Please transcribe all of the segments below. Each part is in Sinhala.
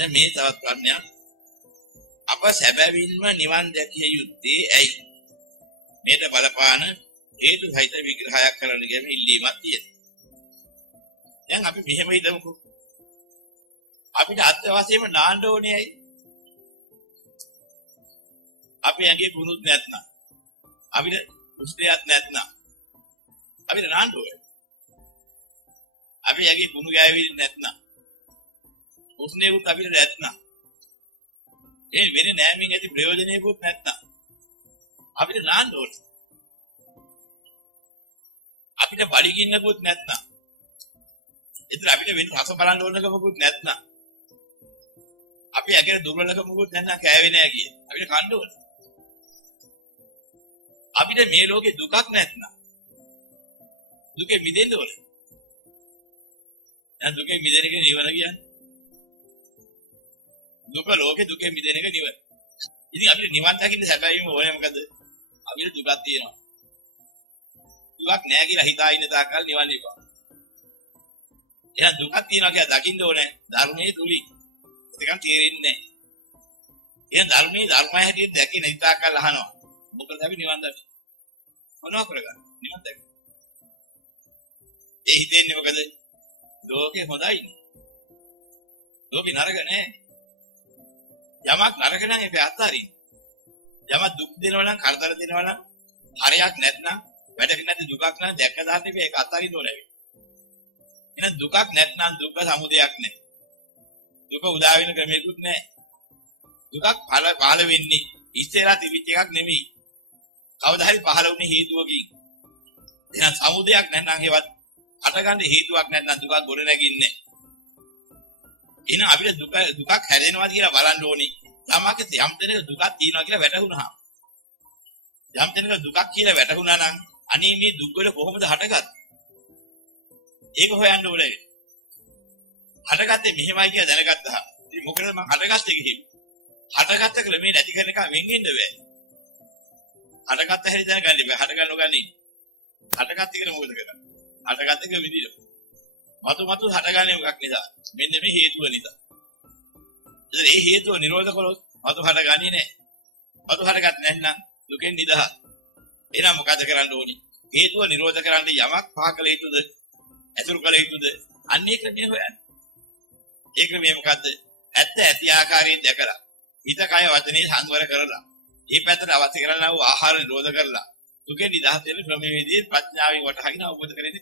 දැන් මේ තවත් ප්‍රශ්නයක්. අප සැබවින්ම නිවන් දැකිය යුත්තේ ඇයි? මේට බලපාන හේතු සහිත විග්‍රහයක් කරන්න කියන ඉල්ලීමක් තියෙනවා. දැන් අපි මෙහෙම හිතමුකෝ. අපිට අත්‍යවශ්‍යම නාන්න ඕනේ ඇයි? අපි ඇඟේ කුණුත් නැත්නම්, අපිට උස්තයක් නැත්නම්, අපිට නාන්න ඕනේ. අපි ඇඟේ කුණු ගෑවෙන්නේ නැත්නම්, උස්නේකුත් අපිට නැත්නම්, ඒ වෙන්නේ නෑමින් ඇති ප්‍රයෝජනෙකුත් නැත්නම්, අපිට නාන්න ඕනේ. අපිට බඩගින්නකුත් නැත්නම්, ඒතර අපිට වෙන රස බලන්න ඕනකමකුත් නැත්නම්, අපි ඇඟේ දුර්වලකමකුත් නැත්නම් කෑවේ නෑ කියේ. අපිට කන්න ඕනේ. අපිට මේ ලෝකේ දුකක් නැත්නම් දුකෙ මිදෙන්න ඕනේ. දැන් දුකෙ මිදෙන එක නිවන කියන්නේ. දුක ලෝකේ දුකෙ මිදෙන එක නිවන. ඉතින් අපිට නිවන් දකින්න සැබෑවීම ඕනේ මොකද? අපිට දුකක් තියෙනවා. දුකක් නෑ කියලා හිතා ඉන්න තාක්කල් නිවන් එපා. එහෙනම් දුකක් තියෙනවා කියලා දකින්න ඕනේ ධර්මයේ තුලින්. ඒකන් තේරෙන්නේ නෑ. එහෙනම් ධර්මය හැටියට දැකින හිතාකල් අහනවා. මොකද අපි නිවන් දකින්න. මොනවා කරගන්න? නිවන් දකින්න. ඒ හිතෙන්නේ මොකද? ලෝකේ හොඳයිනේ. ලෝකේ නරක නෑ. යමක් නරක නම් ඒක අත්හරින්න. යමක් දුක් දෙනවා නම් කරදර දෙනවා නම් හරයක් නැත්නම් වැඩක නැති දුකක් නම් දැක්ක දාන්න මේක අත්හරින්න ඕනේ. එහෙනම් දුකක් නැත්නම් දුක සමුදයක් නෑ. දුක උදා වෙන ක්‍රමයක්වත් නෑ. දුකක් පහළ වෙන්නේ ඉස්සෙල්ලා තිබිච්ච එකක් නෙමෙයි. කවදා හරි පහළ වුණේ හේතුවකින්. එහෙනම් සමුදයක් නැත්නම් ඒවත් හටගන්න හේතුවක් නැත්නම් දුකක් ගොඩ නැගින්නේ. එහෙනම් අපිට දුකක් හැදෙනවා කියලා බලන්න ඕනේ. ළමක යම් තැනක දුකක් තියෙනවා කියලා වැටහුණා. යම් තැනක දුකක් කියලා වැටහුණා නම් අනේ මේ දුක් වල කොහොමද හටගත්තේ? ඒක හොයන්න ඕනේ. හටගත්තේ මෙහෙමයි කියලා දැනගත්තා. ඉතින් මොකද මම හටගත්තේ කිව්වේ? හටගත්ත ක්‍රමේ නැති කරන එක වෙන්ගෙන්න බෑ. හටගත්ත හැටි දැනගන්න බෑ. හට ගන්නව ගන්නේ. හටගත්ත කියලා මොකද කරන්නේ? හටගත්ත එක විදිහට. මතු හටගන්නේ මොකක් නිසා? මෙන්න මේ හේතුව නිසා. ඉතින් මේ හේතුව නිරෝධ කළොත් මතු හටගන්නේ නැහැ. මතු හටගත් නැත්නම් දුකෙන් නිදහස්. එහෙනම් මොකද කරන්න ඕනේ? හේතුව නිරෝධ කරන්න යමක් පහකල යුතුද? ඇතුළු කළ යුතුද? අන්නේ ක්‍රමය හොයන්න. ඒ ක්‍රමය මොකද්ද? ඇත්ත ඇති ආකාරයෙන් දැකලා හිත කය වචනේ සංවර කරලා මේ පැත්තට අවශ්‍ය කරනා වූ ආහාර නිරෝධ කරලා දුකෙන් නිදහස් වෙන ක්‍රමයේ විදිහට ප්‍රඥාවෙන් වටහාගෙන අවබෝධ කරගන්න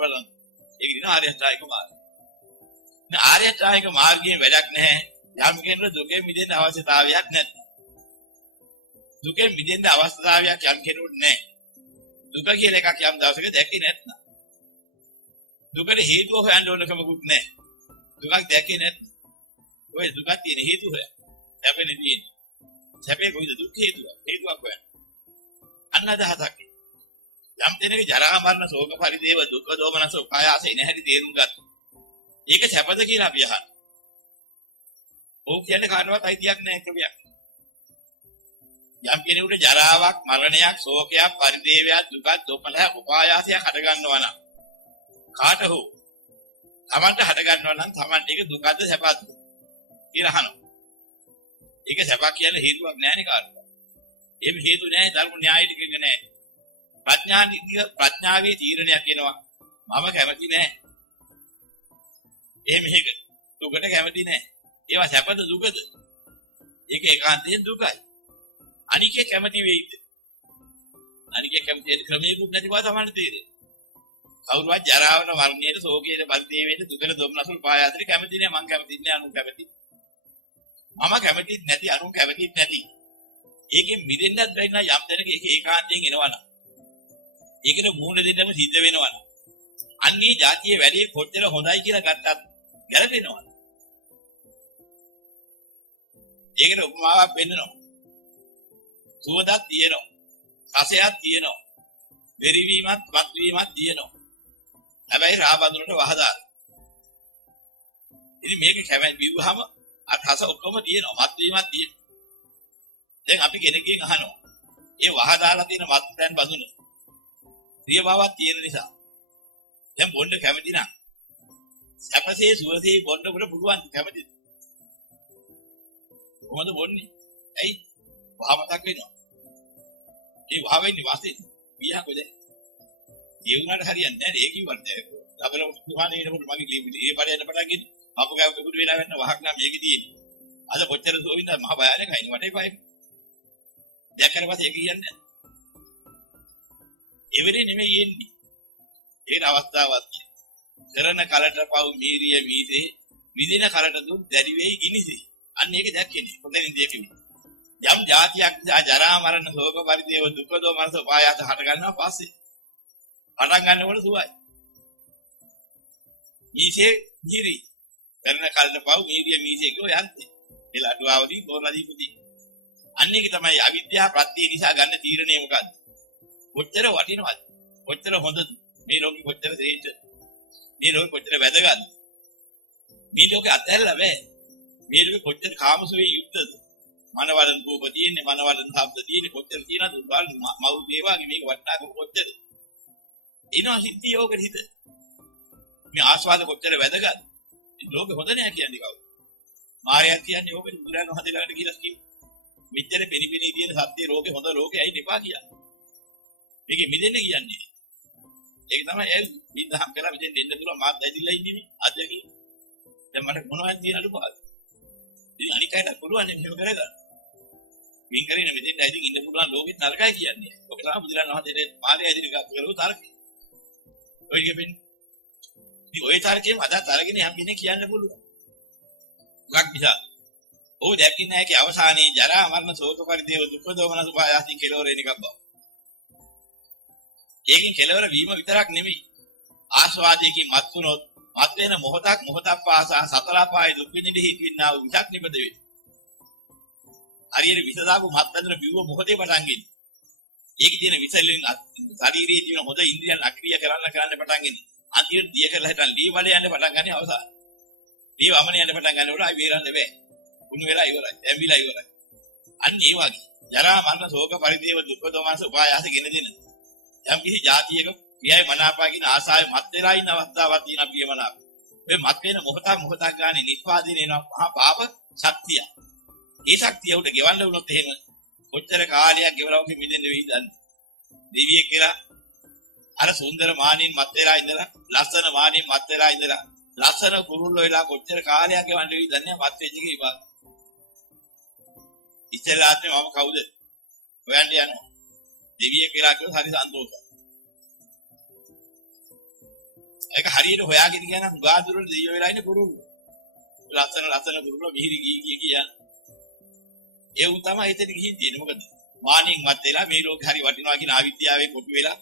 බලන්න. ඒක දින ආර්ය අෂ්ටාංගික මාර්ගය. නේ ආර්ය අෂ්ටාංගික මාර්ගයේ වැඩක් නැහැ. යම් කෙනෙකුට දුකෙන් මිදෙන්න අවශ්‍යතාවයක් නැත්නම්. දුකෙන් මිදෙන්න අවශ්‍යතාවයක් යම් කෙනෙකුට නැහැ. දුක කියලා එකක් යම් දවසක දැක්කේ නැත්නම්. දුකට හේතුව හොයන්න ඕනකමකුත් නැහැ. දුකක් දැක්කේ නැත්නම්. ඔය දුකක් තියෙන හේතුව හොයන්න. හැපෙන්නේ තියෙන්නේ. හැපේ කොයිද දුක් හේතුව? හේතුවක් හොයන්න. අන්න අදහසක්. යම් දෙනෙක් ජරා මරණ ශෝක පරිදේව දුක් දෝමනස උපායාසය නැහැටි තේරුම් ගන්න. ඒක සැපද කියලා අපි අහන. ඕක කියන්නේ කාටවත් අයිතියක් නැහැ ක්‍රමයක්. යම් කෙනෙකුට ජරාවක්, මරණයක්, ශෝකයක්, පරිදේවයක්, දුකක්, දෝමනසක් උපායාසයක් හට ගන්නවා නම් කාට හෝ තමන්ට හට ගන්නවා නම් තමන්ට ඒක දුකද සැපද කියලා අහනවා. ඒක සැපක් කියන්නේ හේතුවක් නැහැනේ කාටවත්. එහෙම හේතු නැහැ ධර්ම න්‍යායෙට කියන්නේ නැහැ. ප්‍රඥාවේ තීරණයක් එනවා. මම කැමති නැහැ. එහෙම මේක දුකට කැමති නැහැ. ඒවා සැපද දුකද? ඒක ඒකාන්තයෙන් දුකයි. අනිකේ කැමති වෙයිද? අනිකේ කැමති වෙන ක්‍රමයකුත් නැති බව තමයි තේරෙන්නේ. කවුරුවත් ජරාවට, මරණයට, ශෝකයට, බල්තේ වෙන්න දුකට දුම්නසුල් පායාතට කැමති නැහැ. මං කැමති නැහැ. අනු කැමති. මම කැමතිත් නැති, අනු කැමතිත් නැති. ඒකෙන් මිදෙන්නත් බැරි නම් යම් තැනක ඒක ඒකාන්තයෙන් එනවනම් ඒකට මූණ දෙන්නම සිද්ධ වෙනවනම් අන්නේ જાතියේ වැඩි කොච්චර හොඳයි කියලා ගත්තත් ගැලපෙනවා. ඒකට උපමාවක් වෙන්නනවා. සුවඳක් තියෙනවා. රසයක් තියෙනවා. වෙරිවීමක්, මත්වීමක් තියෙනවා. හැබැයි රාබඳුනට වහදාන. ඉතින් මේක කැමති බිව්වහම අතහස ඔක්කොම තියෙනවා. මත්වීමක් තියෙනවා. දැන් අපි කෙනෙක්ගෙන් අහනවා. ඒ වහදාලා තියෙන මත්යන් බඳුන ප්‍රිය බවක් තියෙන නිසා දැන් බොන්න කැමති නම් සැපසේ සුවසේ බොන්න උඹට පුළුවන් කැමතිද? කොහොමද බොන්නේ? ඇයි? වහමතක් වෙනවා. ඒ වහවෙන්නේ වාසේ. පියාකෝ දැන්. ඒ වුණාට හරියන්නේ නැහැ. ඒ කිව්වට අපල දුහානේ ඉන්නකොට මගේ ලියවිලි ඒ පරියන්න පටන් ගිහින් අපු ගාව කුඩු වෙලා වෙන්න වහක් නම් මේකේ තියෙන්නේ. අද කොච්චර සෝවින්ද මහ බයලකයි නේ වටේ පහයි. දැක්කම පස්සේ ඒක කියන්නේ. එවෙලේ නෙමෙයි එන්නේ. ඒකට අවස්ථාවක් කරන කලට පව් මීරිය මීසේ විදින කලට දුක් දැරි වෙයි ගිනිසි. අන්න ඒක දැක්කේ. හොඳින් දෙකිවි. යම් જાතියක් ජරා මරණ ශෝක පරිදේව දුක දෝමනස පායත හට ගන්නවා පස්සේ. පටන් ගන්නකොට සුවයි. මීසේ මීරි කරන කලට පව් මීරිය මීසේ කියෝ යන්නේ. ඒ ලඩුවාවදී තෝරලාදී පුති. අන්න ඒක තමයි අවිද්‍යාව ප්‍රත්‍ය නිසා ගන්න තීරණය මොකද්ද? කොච්චර වටිනවද? කොච්චර හොඳද? මේ ලෝකෙ කොච්චර ශ්‍රේෂ්ඨ? මේ ලෝකෙ කොච්චර වැදගත්? මේ ලෝකෙ අතහැරලා බෑ. මේ ලෝකෙ කොච්චර කාමසුවේ යුක්තද? මනවලන් කෝප තියෙන්නේ, මනවලන් ශබ්ද තියෙන්නේ, කොච්චර තියෙනවද? බලන්න මව් දේවාගේ මේක වටනාකම කොච්චර? එනවා හිතේ යෝගෙ හිත. මේ ආස්වාද කොච්චර වැදගත්? මේ ලෝකෙ හොඳ නෑ කියන්නේ කවුද? මායя කියන්නේ ඕකේ බුදුරන් වහන්සේ ළඟට ගිහලා කිව්වා. මෙච්චර පෙනිපෙනී තියෙන සත්‍ය රෝගේ හොඳ රෝගේ ඇයි දෙපා කියන්නේ. මේකෙ මිදෙන්න කියන්නේ. ඒක තමයි ඒ විඳහම් කරලා මෙතෙන් දෙන්න පුළුවන් මාත් ඇදිලා ඉන්නේ අදකින්. දැන් මට මොනවද තියෙන අඩුපාඩු. ඉතින් අනික අයට පුළුවන් නේ මේක කරගන්න. මින් කරගෙන මෙතෙන් ඇදින් ඉන්න පුළුවන් ලෝකෙත් නරකයි කියන්නේ. ඔක තමයි බුදුරන් වහන්සේ මාළේ ඇදින එකක් කරපු තරකේ. ඔය කියෙන්නේ. ඉතින් ඔය තරකේම අදත් අරගෙන යම් කෙනෙක් කියන්න පුළුවන්. ගක් නිසා ඔය දැක්කින් නැහැ කී අවසානයේ ජරා මරණ ශෝක පරිදේව දුක් දෝමන සුභායති කෙලවර එන එකක් බව. ඒකේ කෙලවර වීම විතරක් නෙමෙයි. ආස්වාදයකින් මත් වුණොත් මත් වෙන මොහොතක් පාසා සතර පායේ දුක් විඳින්න හිටින්නා වූ විචක් නිපද වේ. හරියට විස දාපු මත් ඇතුළ බිව්ව මොහොතේ පටන් ගන්නේ. ඒකේ තියෙන විසලින් ශරීරයේ තියෙන හොඳ ඉන්ද්‍රියන් අක්‍රිය කරන්න පටන් ගන්නේ. අන්තිමට දිය කරලා හිටන් ලී වලේ යන්න පටන් ගන්නේ අවසාන. මේ වමන යන පටන් ගන්නකොට ආයි වේරන්න බෑ. කුණු වෙලා ඉවරයි. ඇඹිලා ඉවරයි. අන්න ඒ වගේ ජරා මරණ ශෝක පරිදේව දුක් දෝමනස උපායාස ගෙන දෙන යම් කිසි જાතියක ප්‍රියයි මනාපකින් ආසාවෙ මත් වෙලා ඉන්න අවස්ථාවක් තියෙන ප්‍රියමනාප. මේ මත් වෙන මොහොතක් ගානේ නිස්පාදින වෙනවා මහා පාප ශක්තිය. ඒ ශක්තිය උඩ ගෙවන්න වුණොත් එහෙම කොච්චර කාලයක් ගෙවලා ඔකෙ මිදෙන්න වෙයිද දන්නේ. දෙවියෙක් කියලා අර සුන්දර මානින් මත් වෙලා ඉඳලා ලස්සන මානින් මත් වෙලා ඉඳලා ලස්සන කුරුල්ලෝ වෙලා කොච්චර කාලයක් ගෙවන්න වෙයිද දන්නේ මත් වෙච්ච එකේ ඉපා. ඉස්සෙල්ලාත් මම කවුද? හොයන්න යනවා. දෙවියෙක් කියලා කිව්වොත් හරි සන්තෝෂයි. ඒක හරියට හොයාගෙන ගියා නම් ගාදුරේ දෙවියෝ වෙලා ඉන්නේ කුරුල්ලෝ. ලස්සන කුරුල්ලෝ මිහිරි ගී කියන. ඒ උන් තමයි එතන ගිහින් තියෙන්නේ. මොකද මානින් මත් වෙලා මේ ලෝකේ හරි වටිනවා කියන අවිද්‍යාවේ කොටු වෙලා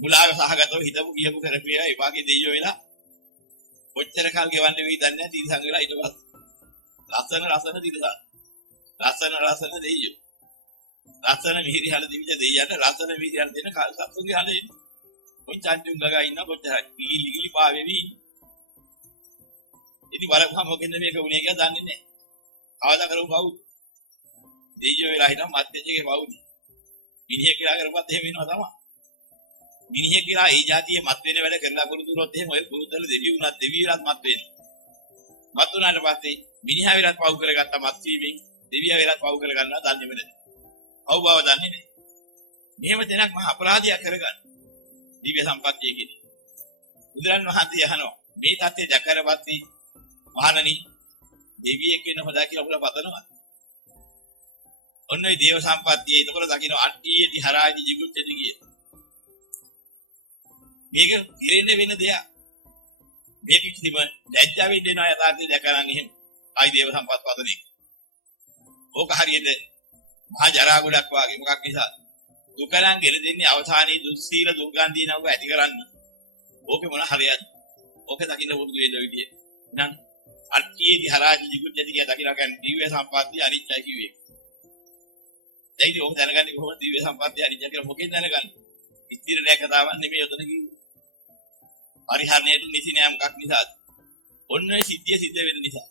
මුලාව සහගතව හිතමු කියපු කරපියා ඒ වාගේ දෙවියෝ වෙලා කොච්චර කාල ගෙවන්න වෙයිද දන්නේ නැහැ. තිරසං වෙලා ඊට පස්සේ ලස්සන තිරසං. ලස්සන දෙයියෝ. ලස්සන මිහිරි හල දෙවිද දෙයියන්ට ලස්සන මිහිරි හල දෙන කාල සතුන්ගේ හල එන්නේ. කොයි චාන්ටුන් ගගා ඉන්න කොච්චරයි. ගිලි පාවෙවි. ඉතින් වරපහම මොකෙන්ද මේක උනේ කියලා දන්නේ නැහැ. ආවදා කරපු බවුද? දෙයියෝ වෙලා හිටම මැත්තේජගේ බවුද? මිනිහෙක් කියලා කරපුවත් එහෙම වෙනවා තමයි. මිනිහෙක් කියලා ඒ જાතියේ මත් වෙන වැඩ කරලා පුරුදුනොත් එහෙම ඔය පුරුද්දල දෙවි වුණත් දෙවි වෙලත් මත් වෙනවා. මත් වුණාට පස්සේ මිනිහා වෙලත් පව් කරගත්ත මත් වීමෙන් දෙවියා වෙලත් පව් කරගන්නවා දන්නේ නැහැ. පව් බව දන්නේ නැහැ. මෙහෙම දෙනක් මහා අපරාධයක් කරගන්න. දිව්‍ය සම්පත්තිය කියන්නේ. බුදුරන් වහන්සේ අහනවා මේ தත්ත්වය දැකරපස්සේ මහණනි දෙවියෙක් වෙන්න හොදා කියලා උඹලා පතනවා. ඔන්න ඒ දේව සම්පත්තිය එතකොට දකින්න අට්ටියේදී හරාදී ජීවිතෙදි කියේ. මේක ඉරෙන්න වෙන දෙයක්. මේක කිසිම ලැජ්ජාවෙන් දෙන යථාර්ථය දැකලා එහෙම ආයි දේව සම්පත් පතනේ. ඕක හරියට මහා ජරා ගොඩක් වාගේ මොකක් නිසා දුකලන් ගෙර දෙන්නේ අවසානයේ දුස්සීල දුර්ගන්ධී නවක ඇති කරන්න. ඕකේ මොන හරියද? ඕක දකින්න වුදු වේද විදිය. නං අට්ටියේදී හරාදී ජීවිතෙදි කිය දකින්න කියන්නේ දිව්‍ය සම්පත්තිය අනිත්‍යයි කිව්වේ. ඒකේ ඕක දැනගන්නේ කොහොමද දිව්‍ය සම්පත්තිය අනිත්‍ය කියලා මොකෙන් දැනගන්නේ? ඉතිරි නෑ කතාවක් නෙමෙයි උතන කිව්වේ. පරිහරණයට නිසි නෑ මොකක් නිසාද? ඔන්න ඔය සිද්ධිය සිද්ධ වෙන නිසා.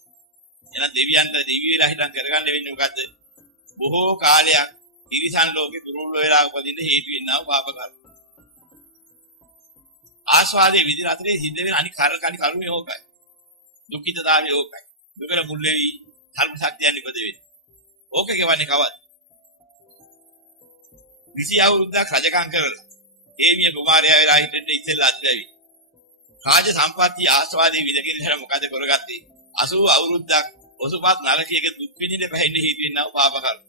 එහෙනම් දෙවියන්ට දිව්‍ය වෙලා හිටන් කරගන්න වෙන්නේ මොකද්ද? බොහෝ කාලයක් තිරිසන් ලෝකේ දුර්වල වෙලා උපදින්න හේතු වෙන්නා වූ පාප කර්ම. ආස්වාදයේ විදිහට අතරේ සිද්ධ වෙන අනික් කරුණේ ඕකයි. දුක්ඛිතතාවය ඕකයි. දුකල මුල් වෙවි ධර්ම ශක්තිය නිපද වෙන්නේ. ඕක ගෙවන්නේ කවද? 20 අවුරුද්දක් රජකම් කරලා හේමිය කුමාරයා වෙලා හිටින්න ඉස්සෙල්ලා අත්‍යවි. රාජ සම්පත්‍ය ආස්වාදී විදකින් හැර මොකද කරගත්තේ? 80 අවුරුද්දක් ඔසුපත් නරකයක දුක් විඳින්න බැහැින්න හේතු වෙනව පාපකරු.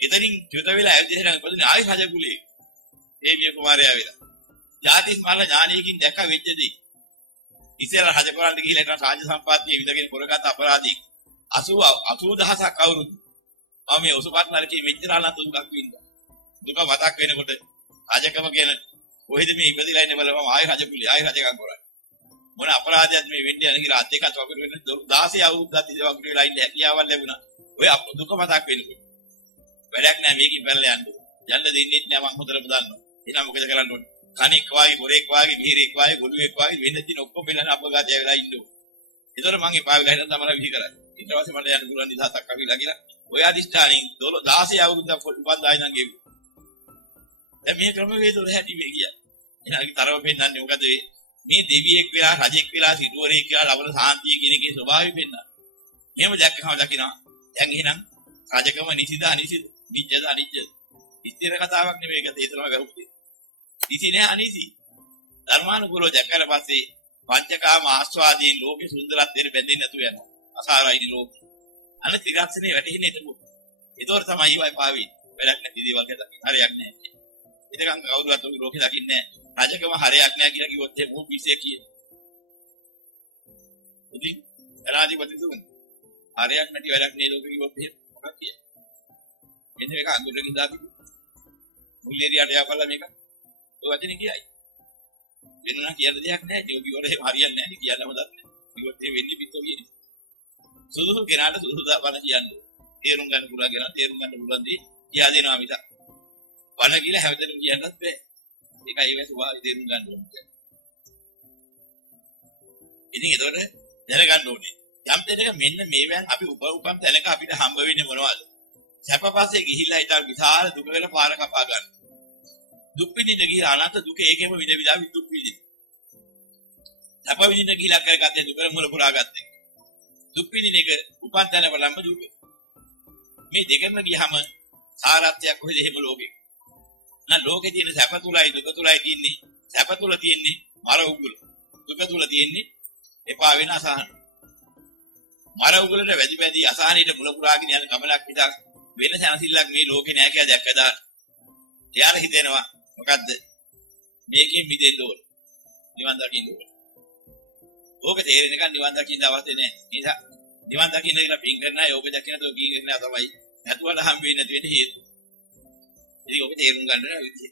ඉතින් චුත වෙලා ඇවිදින ඉපදින ආයි රජ කුලේ හේමිය කුමාරයා වෙලා. ජාතිස් මල්ල ඥානයකින් දැක්ක වෙච්ච දේ. ඉස්සෙල්ලා රජ කරන්න ගිහිල්ලා ඉතින් රාජ සම්පත්‍ය විදකින් කරගත්ත අපරාධී 80000ක් අවුරුදු. මම මේ ඔසුපත් නරකයේ මෙච්චර අනන්ත දුකක් විඳා. දුක මතක් වෙනකොට රජකම කියන කොහෙද මේ ඉපදිලා ඉන්නේ බලමු ආයි රජ කුලේ ආයි රජකම් කරන්නේ. මොන අපරාධයක්ද මේ වෙන්නේ යන කියලා අත් දෙකත් වගුරු වෙන 16 අවුරුද්දක් ඉඳලා වගුරු වෙලා ඉන්න හැකියාවක් ලැබුණා. ඔය දුක මතක් වෙනකොට. වැඩක් නැහැ මේකෙන් බැලලා යන්න. යන්න දෙන්නේ නැහැ මම හොඳටම දන්නවා. එහෙනම් මොකද කරන්න ඕනේ? කණෙක් වාගේ, ගොරෙක් වාගේ, මිහිරෙක් වාගේ, ගොළුෙක් වාගේ වෙන්න තියෙන ඔක්කොම බෙලන අපගාතය වෙලා ඉන්න ඕනේ. ඒතර මම එපා වෙලා හිටන් තමයි විහි කරන්නේ. ඊට පස්සේ මට යන්න පුළුවන් නිදහසක් අවිලා කියලා. ඔය අදිෂ්ඨානින් 16 අවුරුද්දක් උපන්දායි නම් ගෙවි. දැන් මේ ක්‍රමවේද වල හැටි මේ කියන්නේ. එහෙනම් තරව පෙන්නන්නේ මොකද මේ දෙවියෙක් වෙලා රජෙක් වෙලා සිටුවරයෙක් කියලා ලබන සාන්තිය කියන එකේ ස්වභාවය පෙන්නන. මෙහෙම දැක්කම දකිනවා. දැන් එහෙනම් රජකම නිසිද අනිසිද? නිජ්ජද අනිජ්ජද? ඉස්තිර කතාවක් නෙමෙයි ඒක තේරෙනවා ගරුපති. නිසි නෑ අනිසි. ධර්මානුකූලව දැක්කලා පස්සේ පංචකාම ආස්වාදයෙන් ලෝකේ සුන්දරත්වයට බැඳෙන්නේ නැතුව යනවා. අසාරයිනි ලෝකේ. අර ත්‍රිගක්ෂණේ වැටෙන්නේ එතකොට. ඒතොර තමයි ඊවයි පාවෙන්නේ. වැඩක් නැති දේවල් කියලා හරියක් නෑ. ඉතින් කවුරුත් ඔය ලෝකේ දකින්නේ නෑ. රජකම හරියක් නෑ කියලා කිව්වොත් ඒ මොහොත පිස්සේ කියේ. ඉතින් එලාදිපති තුන් හරියක් නැති වැඩක් නේ ලෝකේ කිව්වොත් එහෙම මොකක්ද කියන්නේ? මෙන්න මේක අඳුරකින් දාපු මුල්ලේරියට යවලා මේක ඔය වචනේ කියයි. වෙනවා කියන දෙයක් නෑ. ඒ කිව්වොත් එහෙම හරියන්නේ නෑ. කියන්න හොදක් නෑ. කිව්වොත් එහෙම වෙන්නේ පිටෝ කියන්නේ. සුදුසු කෙනාට සුදුසු බණ කියන්නේ. තේරුම් ගන්න පුළුවන් කෙනා තේරුම් ගන්න පුළුවන් දී කියා දෙනවා මිස. බණ කියලා හැමදෙරම කියන්නත් බෑ. ඒකයි මේ ස්වභාවය තේරුම් ගන්න ඕනේ. ඉතින් ඒතකොට දැනගන්න ඕනේ. යම් තැනක මෙන්න මේවෙන් අපි උපන් තැනක අපිට හම්බ වෙන්නේ මොනවද? සැපපස්සේ ගිහිල්ලා හිටන් විශාල දුක වල පාර කපා ගන්න. දුක් විඳින්න ගිහිලා අනන්ත දුක ඒකෙම විඳ විඳා දුක් විඳින්න. සැප විඳින්න ගිහිලා කරගත්තේ දුක මුල පුරා ගත්තේ. දුක් විඳින එක උපන් තැන වලම දුක. මේ දෙකම ගියහම සාරත්වයක් කොහෙද එහෙම ලෝකෙ. නා ලෝකේ තියෙන සැප තුලයි දුක තුලයි තියෙන්නේ. සැප තුල තියෙන්නේ මර උගුල. දුක තුල තියෙන්නේ එපා වෙන අසහන. මර උගුලට වැඩි වැඩි අසහනෙට මුල පුරාගෙන යන ගමනක් විතර වෙන සැනසෙල්ලක් මේ ලෝකේ නෑ කියලා දැක්කදා. එයාට හිතෙනවා මොකද්ද? මේකෙන් මිදෙන්න ඕන. නිවන් දකින්න ඕන. ඕක තේරෙනකන් නිවන් දකින්න අවශ්‍ය නෑ. ඒ නිසා නිවන් දකින්න කියලා පින් කරන අය ඕක දකින්න තෝ කී කරන තමයි. නැතුවට හම් වෙන්නේ නැති වෙන්නේ හේතු. ඉතින් ඔබ තේරුම් ගන්න